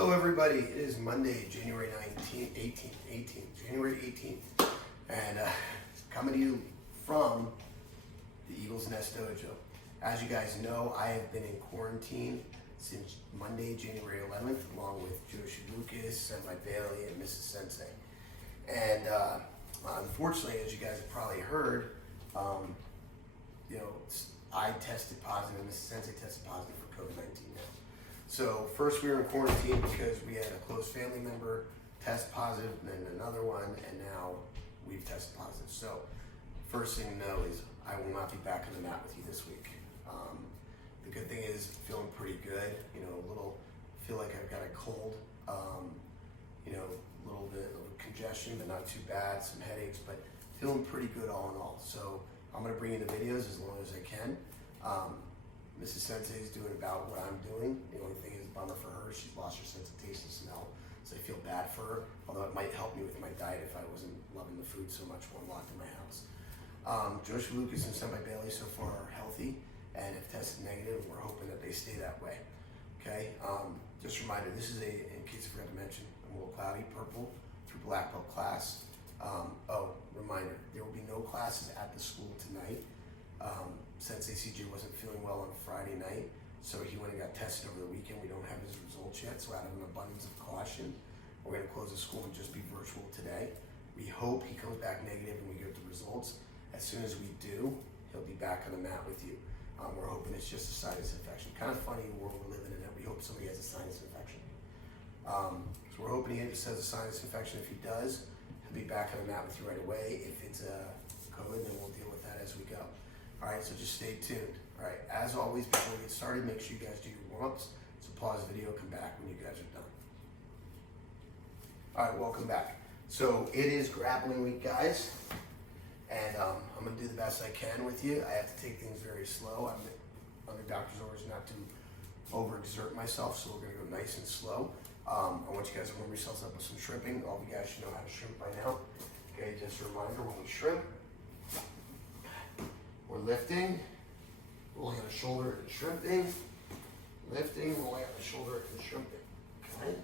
Hello everybody, it is Monday, January 18th, and coming to you from the Eagles Nest Dojo. As you guys know, I have been in quarantine since Monday, January 11th, along with Joshi Lucas, and my Bailey, and Mrs. Sensei. And unfortunately, as you guys have probably heard, I tested positive, and Mrs. Sensei tested positive for COVID-19 now. So first we were in quarantine because we had a close family member test positive, and then another one, and now we've tested positive. So first thing to know is I will not be back on the mat with you this week. The good thing is feeling pretty good. Feel like I've got a cold. A little bit of congestion, but not too bad. Some headaches, but feeling pretty good all in all. So I'm gonna bring you the videos as long as I can. Mrs. Sensei is doing about what I'm doing. The only thing is a bummer for her. She's lost her sense of taste and smell. So I feel bad for her, although it might help me with my diet if I wasn't loving the food so much when I'm locked in my house. Joshi Lucas and Senpai Bailey so far are healthy and have tested negative. We're hoping that they stay that way. Okay, just a reminder, this is in case I forgot to mention, a little cloudy purple through black belt class. Reminder, there will be no classes at the school tonight. Sensei CJ wasn't feeling well on Friday night, so he went and got tested over the weekend. We don't have his results yet, so out of an abundance of caution, we're gonna close the school and just be virtual today. We hope he comes back negative and we get the results. As soon as we do, he'll be back on the mat with you. We're hoping it's just a sinus infection. Kind of funny world we're living in that we hope somebody has a sinus infection. So we're hoping he just has a sinus infection. If he does, he'll be back on the mat with you right away. If it's a COVID, then we'll deal with that as we go. All right, so just stay tuned. All right, as always, before we get started, make sure you guys do your warm-ups. So pause the video, come back when you guys are done. All right, welcome back. So it is grappling week, guys. And I'm gonna do the best I can with you. I have to take things very slow. I'm under doctor's orders not to overexert myself, so we're gonna go nice and slow. I want you guys to warm yourselves up with some shrimping. All of you guys should know how to shrimp by now. Okay, just a reminder, when we shrimp, we're lifting, rolling on the shoulder and shrimping, lifting, rolling on the shoulder and shrimping. Okay?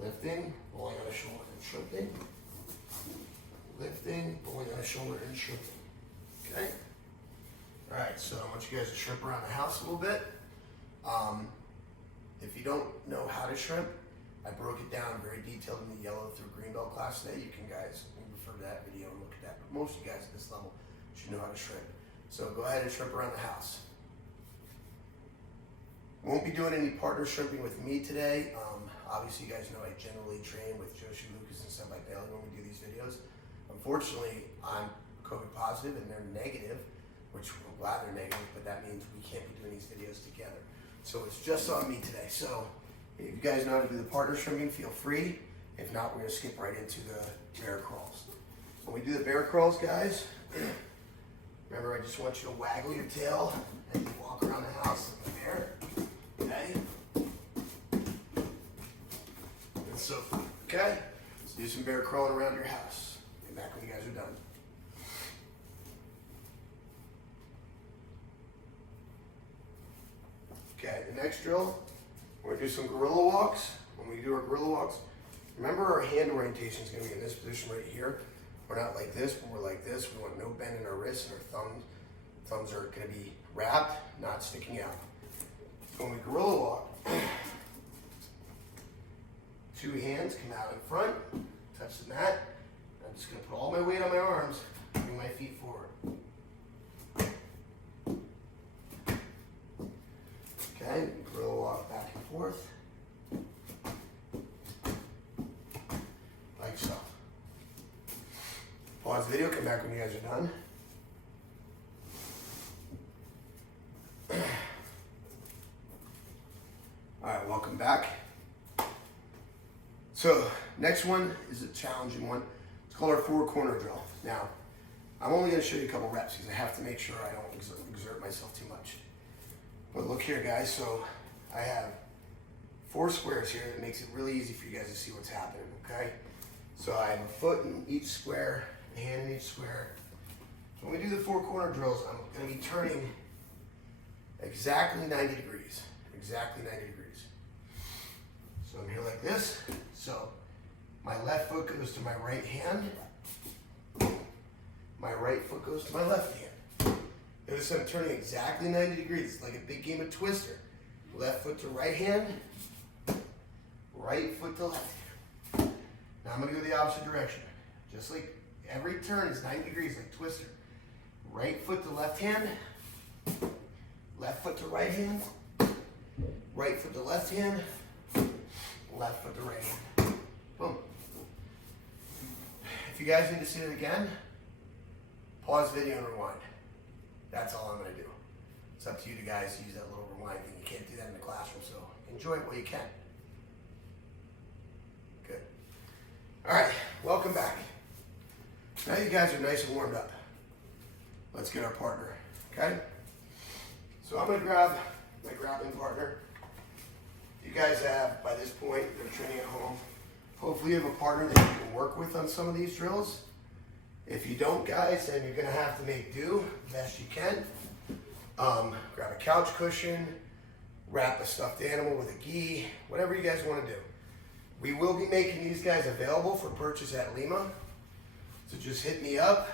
Lifting, rolling on the shoulder and shrimping. Lifting, rolling on the shoulder and shrimping. Okay? Alright, so I want you guys to shrimp around the house a little bit. If you don't know how to shrimp, I broke it down very detailed in the yellow through green belt class today. You can guys refer to that video and look at that. But most of you guys at this level should know how to shrimp. So go ahead and shrimp around the house. Won't be doing any partner shrimping with me today. Obviously, you guys know I generally train with Joshi Lucas and Senpai Bailey when we do these videos. Unfortunately, I'm COVID positive and they're negative, which I'm glad they're negative, but that means we can't be doing these videos together. So it's just on me today. So if you guys know how to do the partner shrimping, feel free. If not, we're gonna skip right into the bear crawls. When we do the bear crawls, guys, remember I just want you to waggle your tail as you walk around the house like a bear, okay? And so, okay? Let's do some bear crawling around your house. Get back when you guys are done. Okay, the next drill, we're gonna do some gorilla walks. When we do our gorilla walks, remember our hand orientation is gonna be in this position right here. We're not like this, but we're like this. We want no bend in our wrists, and our thumbs are gonna be wrapped, not sticking out. When we gorilla walk, two hands come out in front, touch the mat. I'm just gonna put all my weight on my arms, bring my feet forward. Okay, gorilla walk back and forth. Like so. Pause the video, come back when you guys are done. Alright, welcome back. So, next one is a challenging one. It's called our four corner drill. Now, I'm only going to show you a couple reps because I have to make sure I don't exert myself too much. But look here, guys. So, I have 4 squares here that makes it really easy for you guys to see what's happening, okay? So I have a foot in each square, a hand in each square. So when we do the 4 corner drills, I'm going to be turning exactly 90 degrees. Exactly 90 degrees. So I'm here like this. So my left foot goes to my right hand. My right foot goes to my left hand. Notice I'm turning exactly 90 degrees. It's like a big game of Twister. Left foot to right hand. Right foot to left hand. Now I'm going to go the opposite direction. Just like every turn is 90 degrees, like Twister. Right foot to left hand. Left foot to right hand. Right foot to left hand. Left foot to right hand. Boom. If you guys need to see it again, pause the video and rewind. That's all I'm going to do. It's up to you guys to use that little rewind thing. You can't do that in the classroom, so enjoy it while you can. Good. All right, welcome back. Now you guys are nice and warmed up. Let's get our partner, okay? So I'm going to grab my grappling partner. You guys have, by this point, you're training at home. Hopefully you have a partner that you can work with on some of these drills. If you don't, guys, then you're going to have to make do best you can. Grab a couch cushion, wrap a stuffed animal with a gi, whatever you guys want to do. We will be making these guys available for purchase at Lima. So just hit me up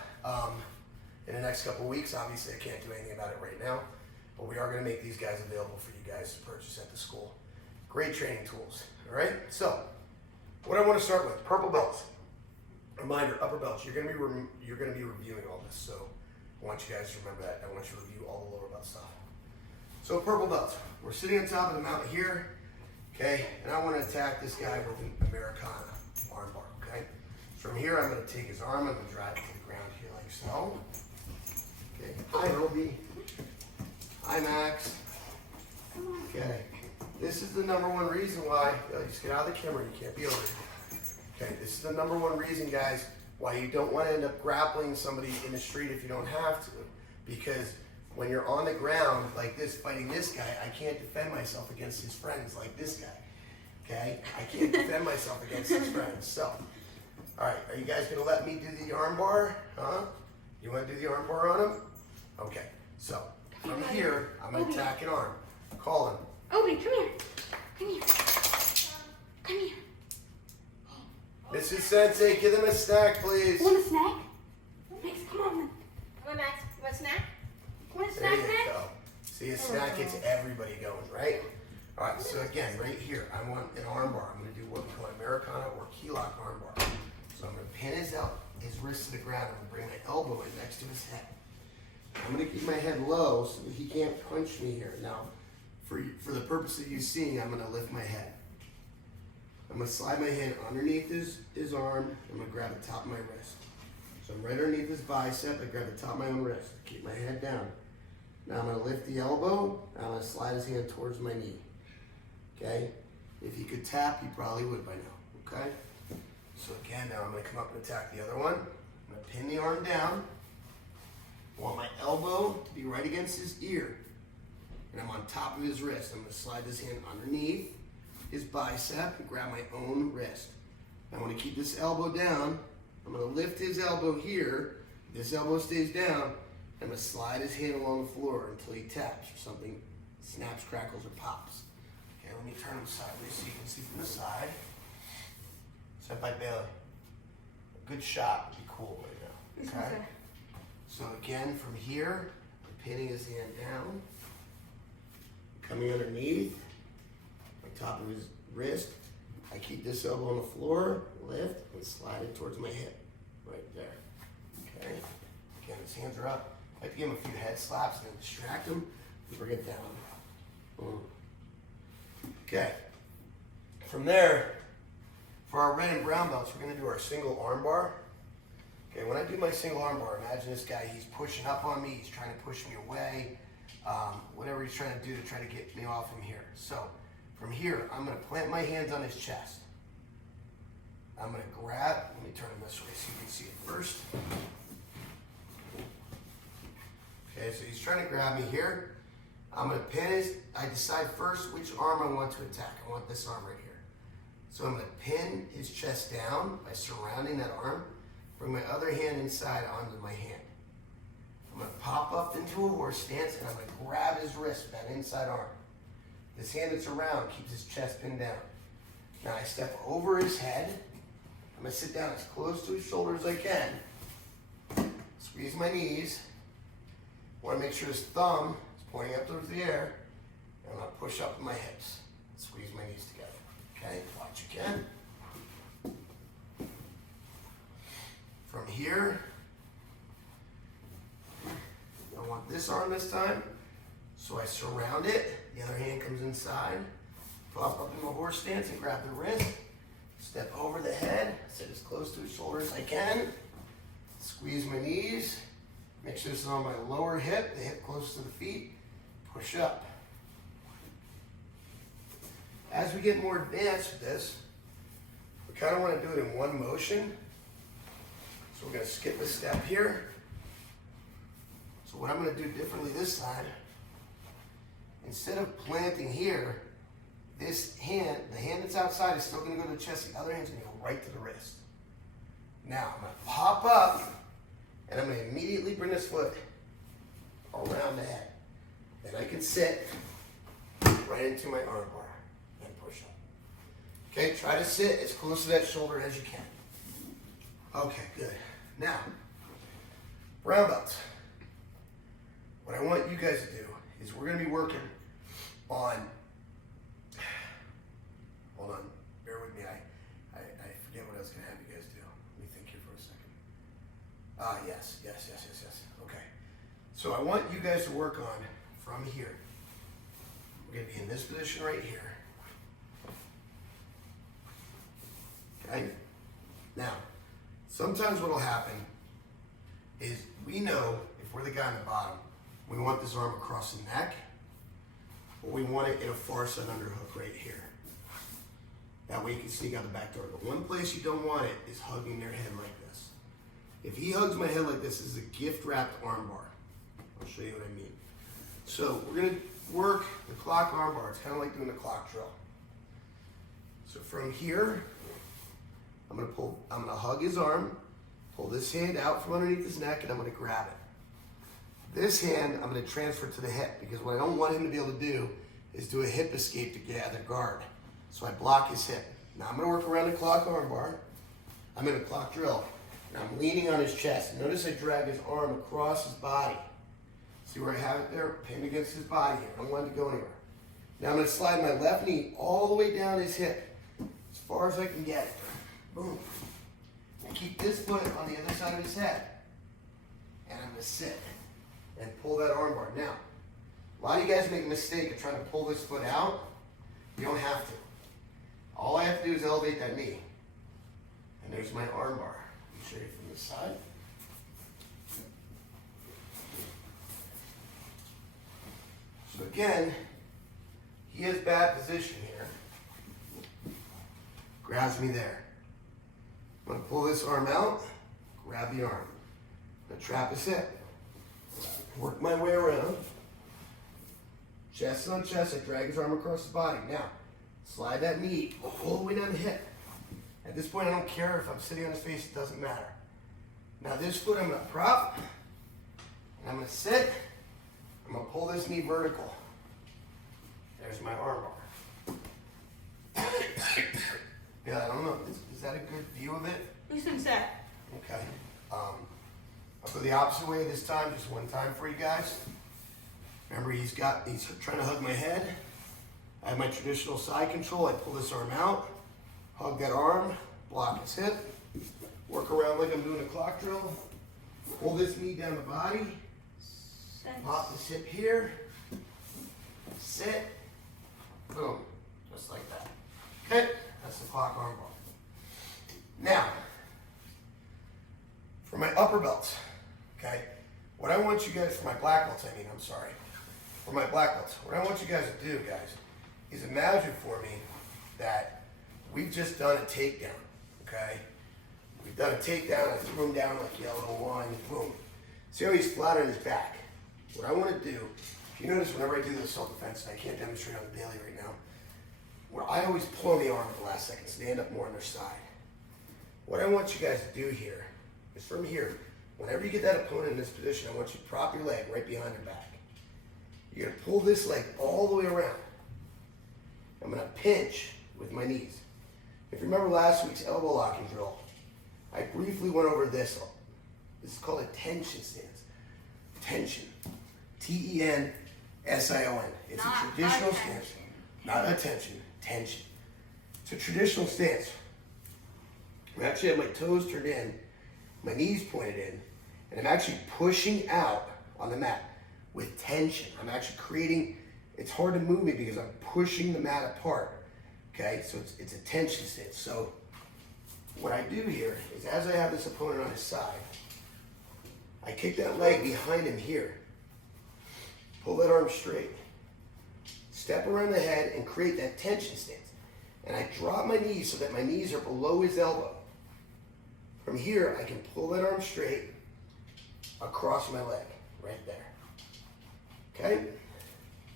in the next couple of weeks. Obviously, I can't do anything about it right now, but we are going to make these guys available for you guys to purchase at the school. Great training tools, all right? So, what I want to start with, purple belts. Reminder, upper belts, you're going to be reviewing all this, so I want you guys to remember that. I want you to review all the lower belt stuff. So purple belts, we're sitting on top of the mountain here, okay? And I want to attack this guy with an Americana arm bar, okay? From here, I'm going to take his arm, I'm going to drive it to the ground here like so. Okay, hi Roby, hi Max. Okay, this is the number one reason why, just get out of the camera, you can't be over here. Okay, this is the number one reason, guys, why you don't want to end up grappling somebody in the street if you don't have to. Because when you're on the ground like this, fighting this guy, I can't defend myself against his friends like this guy. Okay? I can't defend myself against his friends. So, all right, are you guys going to let me do the arm bar? Huh? You want to do the arm bar on him? Okay, so from here, I'm going to attack an arm. Call him. Obi, come here. Come here. Come here. Mrs. Sensei, give them a snack, please. Want a snack? Max, come on then. Come on, Max. Want a snack? Want a There snack, you Max? go. See, a snack gets everybody going, right? All right, so again, right here, I want an arm bar. I'm going to do what we call Americana or key lock arm bar. So I'm going to pin his wrist to the ground. I'm going to bring my elbow in next to his head. I'm going to keep my head low so that he can't punch me here. Now, for the purpose of you seeing, I'm going to lift my head. I'm going to slide my hand underneath his arm. I'm going to grab the top of my wrist. So I'm right underneath his bicep. I grab the top of my own wrist. Keep my head down. Now I'm going to lift the elbow. And I'm going to slide his hand towards my knee. Okay? If he could tap, he probably would by now. Okay? So again, now I'm going to come up and attack the other one. I'm going to pin the arm down. I want my elbow to be right against his ear. And I'm on top of his wrist. I'm going to slide this hand underneath his bicep and grab my own wrist. I want to keep this elbow down. I'm going to lift his elbow here. This elbow stays down. I'm going to slide his hand along the floor until he taps or something snaps, crackles, or pops. Okay, let me turn him sideways so you can see from the side. Set by Bailey. A good shot would be cool right now. Okay? So again, from here, I'm pinning his hand down. Coming underneath. Top of his wrist. I keep this elbow on the floor, lift, and slide it towards my hip. Right there. Okay? Again, his hands are up. I like to give him a few head slaps and then distract him and bring it down. Boom. Okay. From there, for our red and brown belts, we're going to do our single arm bar. Okay, when I do my single arm bar, imagine this guy, he's pushing up on me, he's trying to push me away, whatever he's trying to do to try to get me off from here. So, from here, I'm going to plant my hands on his chest. I'm going to grab, let me turn him this way so you can see it first. Okay, so he's trying to grab me here. I'm going to pin I decide first which arm I want to attack. I want this arm right here. So I'm going to pin his chest down by surrounding that arm. Bring my other hand inside onto my hand. I'm I'm gonna pop up into a horse stance and I'm gonna grab his wrist, that inside arm. This hand that's around keeps his chest pinned down. Now I step over his head. I'm gonna sit down as close to his shoulder as I can. Squeeze my knees. Wanna make sure his thumb is pointing up towards the air. And I'm gonna push up my hips. Squeeze my knees together. Okay, watch again. From here, I want this arm this time. So I surround it. The other hand comes inside. Pop up in my horse stance and grab the wrist. Step over the head. Sit as close to his shoulder as I can. Squeeze my knees. Make sure this is on my lower hip, the hip close to the feet. Push up. As we get more advanced with this, we kind of want to do it in one motion. So we're going to skip a step here. So what I'm going to do differently this side, instead of planting here, this hand, the hand that's outside is still going to go to the chest, the other hand's going to go right to the wrist. Now I'm going to pop up and I'm going to immediately bring this foot around the head. And I can sit right into my arm bar and push up. Okay, try to sit as close to that shoulder as you can. Okay, good. Now, brown belts. What I want you guys to do is we're going to be working on, hold on, bear with me, I forget what I was going to have you guys do. Let me think here for a second. Yes. Okay. So I want you guys to work on from here. We're going to be in this position right here. Okay? Now, sometimes what will happen is we know if we're the guy on the bottom, we want this arm across the neck, or we want it in a far side underhook right here. That way you can sneak out the back door. But one place you don't want it is hugging their head like this. If he hugs my head like this is a gift wrapped arm bar. I'll show you what I mean. So we're gonna work the clock arm bar. It's kind of like doing a clock drill. So from here, I'm gonna hug his arm, pull this hand out from underneath his neck, and I'm gonna grab it. This hand, I'm gonna transfer to the hip because what I don't want him to be able to do is do a hip escape to get at the guard. So I block his hip. Now I'm gonna work around the clock arm bar. I'm in a clock drill. And I'm leaning on his chest. Notice I drag his arm across his body. See where I have it there? Pinned against his body here. I don't want it to go anywhere. Now I'm gonna slide my left knee all the way down his hip, as far as I can get it. Boom. And keep this foot on the other side of his head. And I'm gonna sit and pull that arm bar. Now, a lot of you guys make a mistake of trying to pull this foot out. You don't have to. All I have to do is elevate that knee. And there's my arm bar. Let me show you from this side. So again, he has bad position here. Grabs me there. I'm gonna pull this arm out, grab the arm. I'm gonna trap his hip. Work my way around. Chest on chest, I drag his arm across the body. Now, slide that knee all the way down the hip. At this point, I don't care if I'm sitting on his face, it doesn't matter. Now this foot I'm gonna prop, and I'm gonna sit, I'm gonna pull this knee vertical. There's my arm bar. Yeah, I don't know, is that a good view of it? Loosen set. Okay. I'll go the opposite way this time, just one time for you guys. Remember, he's trying to hug my head. I have my traditional side control. I pull this arm out, hug that arm, block his hip, work around like I'm doing a clock drill. Pull this knee down the body, pop this hip here, sit, boom, just like that. Okay, that's the clock arm bar. Now, for my upper belts, okay, what I want you guys, for my black belts, for my black belts, what I want you guys to do, guys, is imagine for me that we've just done a takedown, okay? We've done a takedown, I threw him down like yellow one, boom. See how he's flat on his back? What I want to do, if you notice whenever I do this self-defense, and I can't demonstrate on the daily right now, where I always pull on the arm at the last second, so they end up more on their side. What I want you guys to do here is from here, whenever you get that opponent in this position, I want you to prop your leg right behind their back. You're gonna pull this leg all the way around. I'm gonna pinch with my knees. If you remember last week's elbow locking drill, I briefly went over this. This is called a tension stance. Tension. Tension. It's a traditional stance. Not attention. Tension. It's a traditional stance. I actually have my toes turned in, my knees pointed in, and I'm actually pushing out on the mat with tension. I'm actually creating, it's hard to move me because I'm pushing the mat apart. Okay, so it's a tension stance. So what I do here is as I have this opponent on his side, I kick that leg behind him here, pull that arm straight, step around the head and create that tension stance. And I drop my knees so that my knees are below his elbow. From here, I can pull that arm straight across my leg, right there. Okay?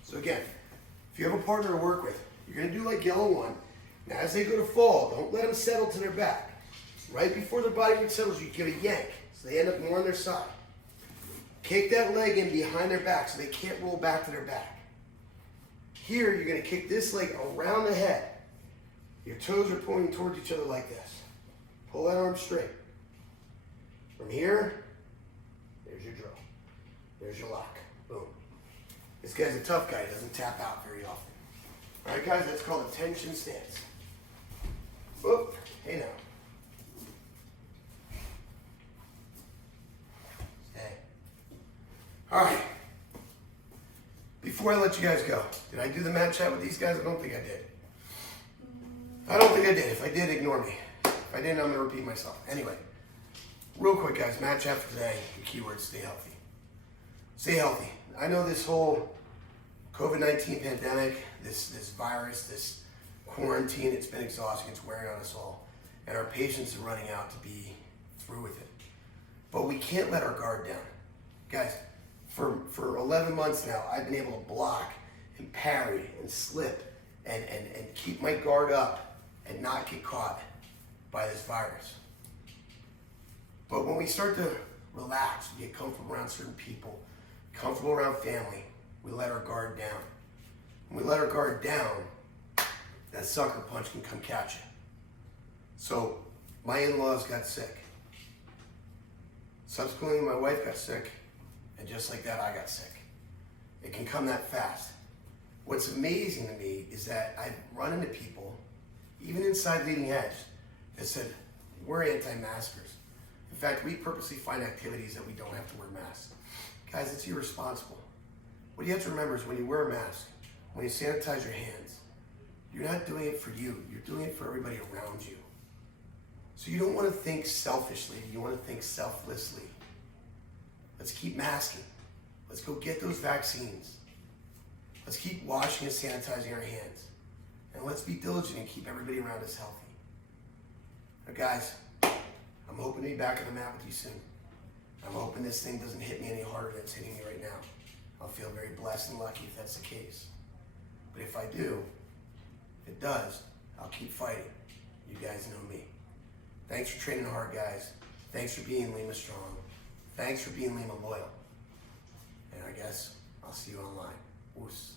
So again, if you have a partner to work with, you're gonna do like yellow one. Now as they go to fall, don't let them settle to their back. Right before their body weight settles, you give a yank, so they end up more on their side. Kick that leg in behind their back so they can't roll back to their back. Here, you're gonna kick this leg around the head. Your toes are pointing towards each other like this. Pull that arm straight. From here, there's your drill. There's your lock. Boom. This guy's a tough guy. He doesn't tap out very often. All right, guys, that's called a tension stance. Whoop. Hey now. Stay. All right. Before I let you guys go, did I do the mat chat with these guys? I don't think I did. I don't think I did. If I did, ignore me. If I didn't, I'm going to repeat myself. Anyway, real quick, guys, mat chat for today. The keyword, stay healthy. Stay healthy. I know this whole COVID-19 pandemic, this virus, this quarantine, it's been exhausting. It's wearing on us all. And our patience are running out to be through with it. But we can't let our guard down. Guys, for 11 months now, I've been able to block and parry and slip and keep my guard up and not get caught by this virus. But when we start to relax, we get comfortable around certain people, comfortable around family, we let our guard down. When we let our guard down, that sucker punch can come catch you. So my in-laws got sick. Subsequently, my wife got sick, and just like that, I got sick. It can come that fast. What's amazing to me is that I've run into people, even inside Leading Edge, that said, we're anti-maskers. In fact, we purposely find activities that we don't have to wear masks. Guys, it's irresponsible. What you have to remember is when you wear a mask, when you sanitize your hands, you're not doing it for you. You're doing it for everybody around you. So you don't want to think selfishly. You want to think selflessly. Let's keep masking. Let's go get those vaccines. Let's keep washing and sanitizing our hands. And let's be diligent and keep everybody around us healthy. Now guys, I'm hoping to be back on the mat with you soon. I'm hoping this thing doesn't hit me any harder than it's hitting me right now. I'll feel very blessed and lucky if that's the case. But if I do, if it does, I'll keep fighting. You guys know me. Thanks for training hard, guys. Thanks for being Lima strong. Thanks for being Lima loyal. And I guess I'll see you online. Woos.